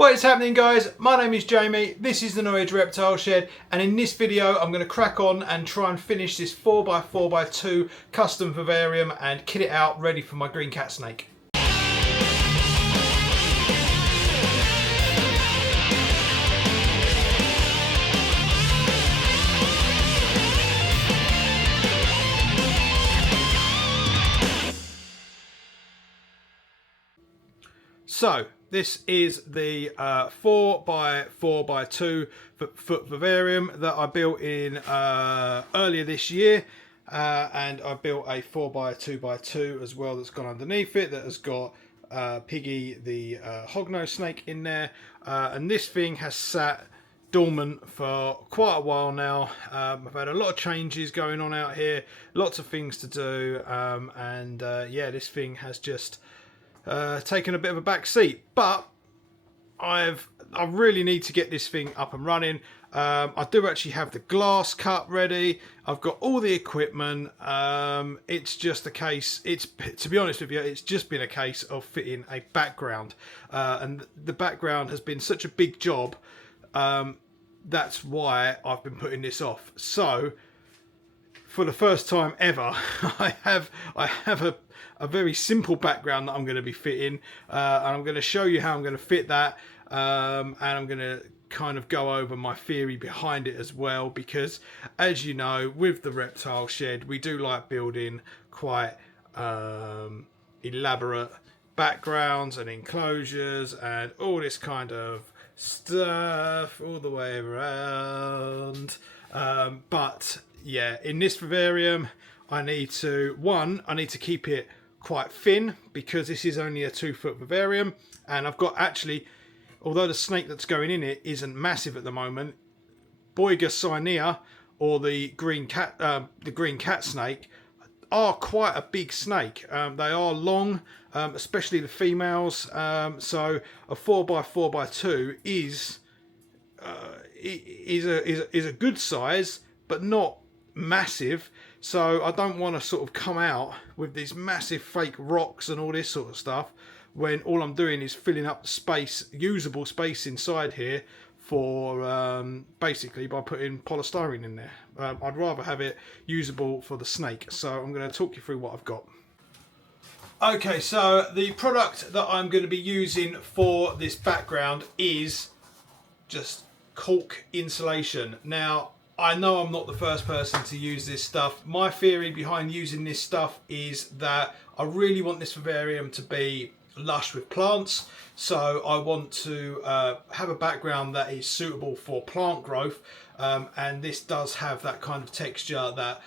What is happening, guys? My name is Jamie, this is the Knowledge Reptile Shed, and in this video I'm going to crack on and try and finish this 4x4x2 custom vivarium and kit it out ready for my green cat snake. So this is the 4x4x2 foot vivarium that I built in earlier this year, and I built a 4x2x2 as well that's gone underneath it, that has got Piggy the hognose snake in there, and this thing has sat dormant for quite a while now. I've had a lot of changes going on out here, lots of things to do, and yeah, this thing has just taken a bit of a back seat, but I really need to get this thing up and running. I do actually have the glass cut ready. I've got all the equipment. It's just a case, to be honest with you, it's just been a case of fitting a background, and the background has been such a big job. That's why I've been putting this off. So for the first time ever, I have a very simple background that I'm going to be fitting, and I'm going to show you how I'm going to fit that, and I'm going to kind of go over my theory behind it as well, because as you know, with the Reptile Shed, we do like building quite elaborate backgrounds and enclosures and all this kind of stuff all the way around, but yeah, in this vivarium I need to keep it quite thin, because this is only a 2-foot vivarium, and I've got, actually, although the snake that's going in it isn't massive at the moment, Boiga Sinea, or the green cat snake, are quite a big snake. They are long, especially the females, so a 4x4x2 is a good size, but not massive. So I don't want to sort of come out with these massive fake rocks and all this sort of stuff, when all I'm doing is filling up the space, usable space inside here, for basically by putting polystyrene in there. I'd rather have it usable for the snake. So I'm going to talk you through what I've got. Okay, so the product that I'm going to be using for this background is just cork insulation. Now, I know I'm not the first person to use this stuff. My theory behind using this stuff is that I really want this vivarium to be lush with plants, so I want to have a background that is suitable for plant growth, and this does have that kind of texture that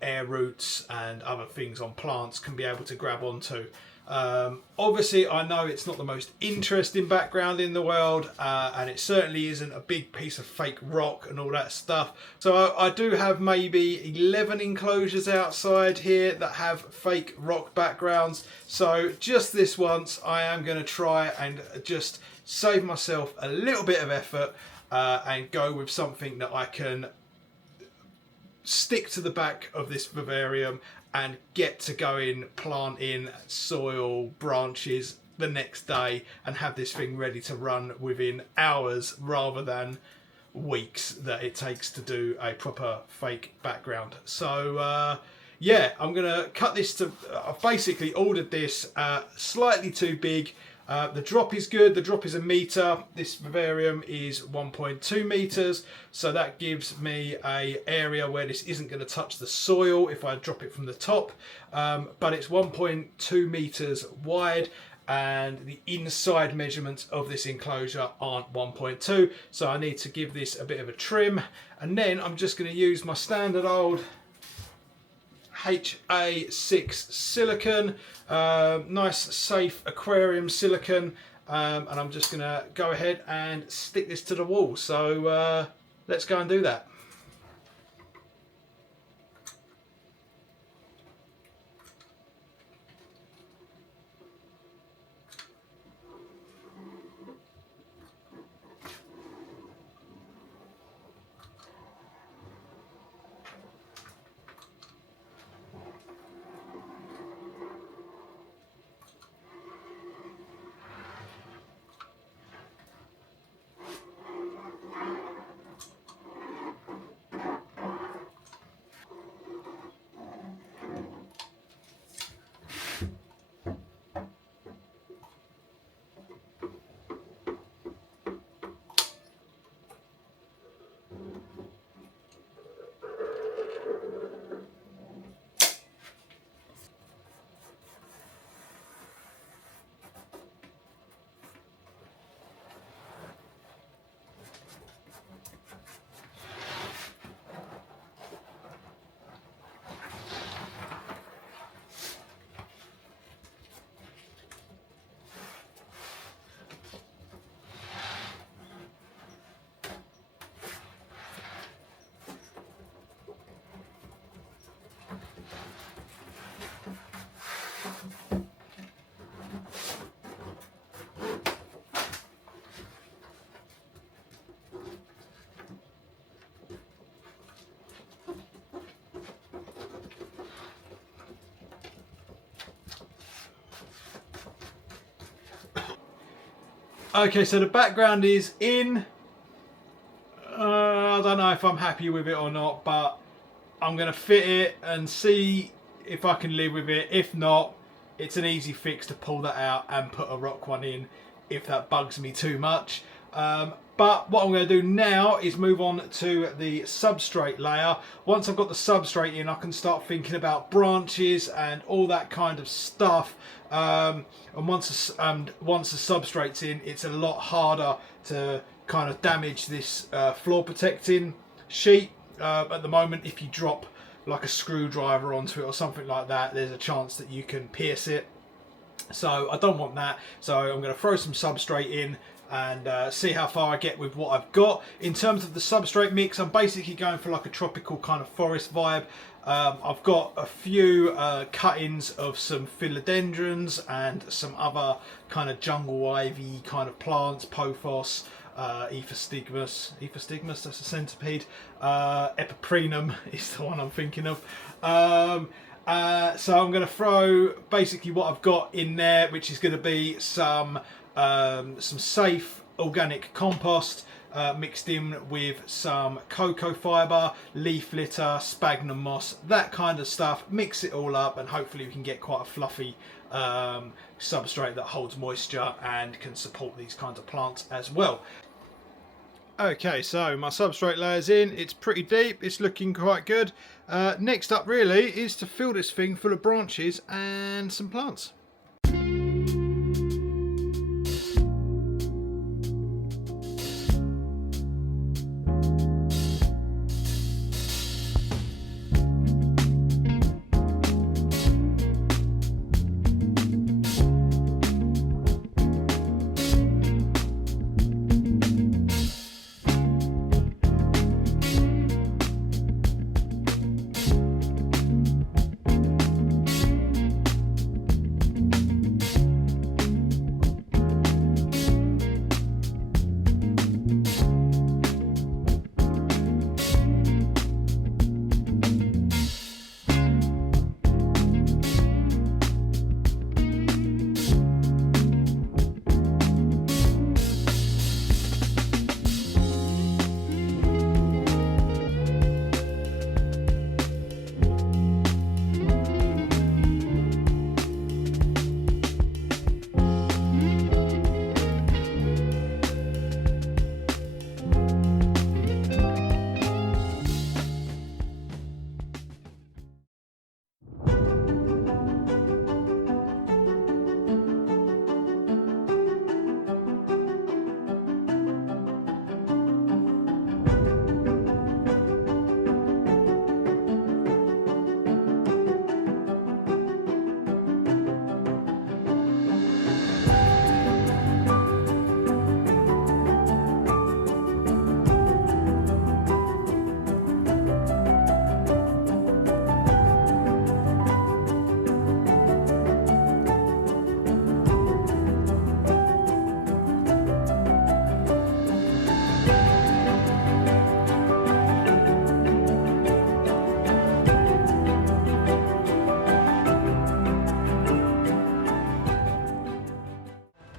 air roots and other things on plants can be able to grab onto. Obviously I know it's not the most interesting background in the world, and it certainly isn't a big piece of fake rock and all that stuff, so I do have maybe 11 enclosures outside here that have fake rock backgrounds. So just this once I am going to try and just save myself a little bit of effort, and go with something that I can stick to the back of this vivarium and get to going planting soil branches the next day, and have this thing ready to run within hours rather than weeks that it takes to do a proper fake background. So yeah, I'm gonna cut this to, I've basically ordered this slightly too big. The drop is good, the drop is 1 meter. This vivarium is 1.2 meters, so that gives me a area where this isn't going to touch the soil if I drop it from the top, but it's 1.2 meters wide, and the inside measurements of this enclosure aren't 1.2, so I need to give this a bit of a trim, and then I'm just going to use my standard old HA6 silicone, nice safe aquarium silicone, and I'm just going to go ahead and stick this to the wall. So let's go and do that. Okay, so the background is in. I don't know if I'm happy with it or not, but I'm going to fit it and see if I can live with it. If not, it's an easy fix to pull that out and put a rock one in if that bugs me too much. But what I'm going to do now is move on to the substrate layer. Once I've got the substrate in, I can start thinking about branches and all that kind of stuff. And once the substrate's in, it's a lot harder to kind of damage this floor protecting sheet. At the moment, if you drop like a screwdriver onto it or something like that, there's a chance that you can pierce it. So I don't want that. So I'm going to throw some substrate in and see how far I get with what I've got. In terms of the substrate mix, I'm basically going for like a tropical kind of forest vibe. I've got a few cuttings of some philodendrons and some other kind of jungle ivy kind of plants, pothos, Ephystigmus, that's a centipede, Epiprenum is the one I'm thinking of. So I'm going to throw basically what I've got in there, which is going to be some safe organic compost mixed in with some cocoa fibre, leaf litter, sphagnum moss, that kind of stuff. Mix it all up and hopefully we can get quite a fluffy substrate that holds moisture and can support these kinds of plants as well. Okay, so my substrate layer's in, it's pretty deep, it's looking quite good. Next up really is to fill this thing full of branches and some plants.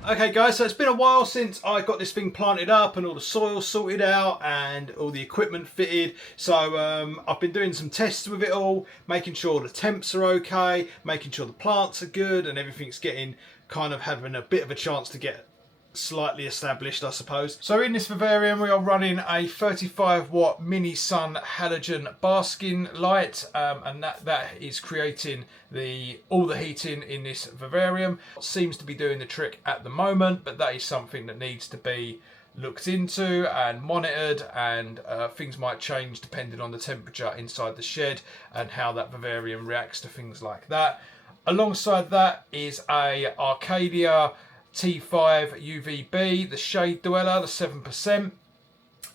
Okay guys, so it's been a while since I got this thing planted up and all the soil sorted out and all the equipment fitted. So I've been doing some tests with it all, making sure the temps are okay, making sure the plants are good and everything's getting kind of having a bit of a chance to get slightly established, I suppose. So in this vivarium we are running a 35 watt mini sun halogen basking light, and that is creating all the heating in this vivarium. Seems to be doing the trick at the moment, but that is something that needs to be looked into and monitored, and things might change depending on the temperature inside the shed and how that vivarium reacts to things like that. Alongside that is a Arcadia T5 UVB, the shade dweller, the 7%.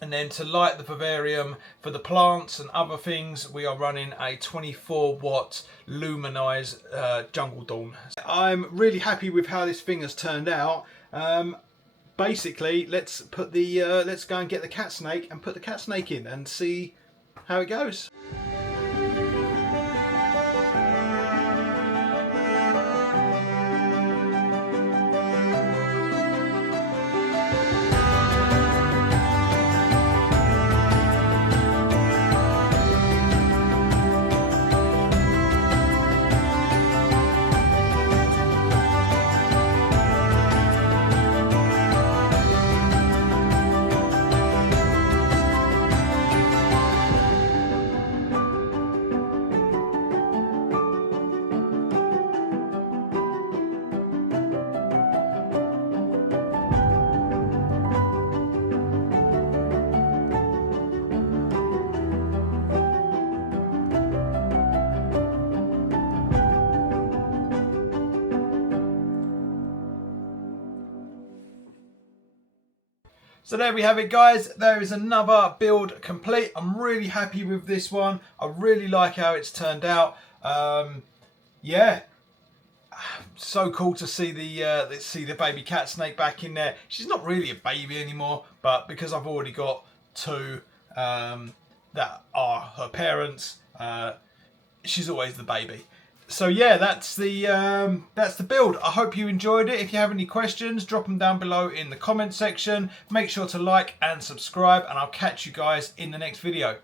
And then to light the vivarium for the plants and other things, we are running a 24 watt Luminize Jungle Dawn. I'm really happy with how this thing has turned out. Basically, let's go and get the cat snake and put the cat snake in and see how it goes. So there we have it, guys. There is another build complete. I'm really happy with this one. I really like how it's turned out. Yeah, so cool to see the baby cat snake back in there. She's not really a baby anymore, but because I've already got two that are her parents, she's always the baby. So yeah, that's the build. I hope you enjoyed it. If you have any questions, drop them down below in the comment section. Make sure to like and subscribe, and I'll catch you guys in the next video.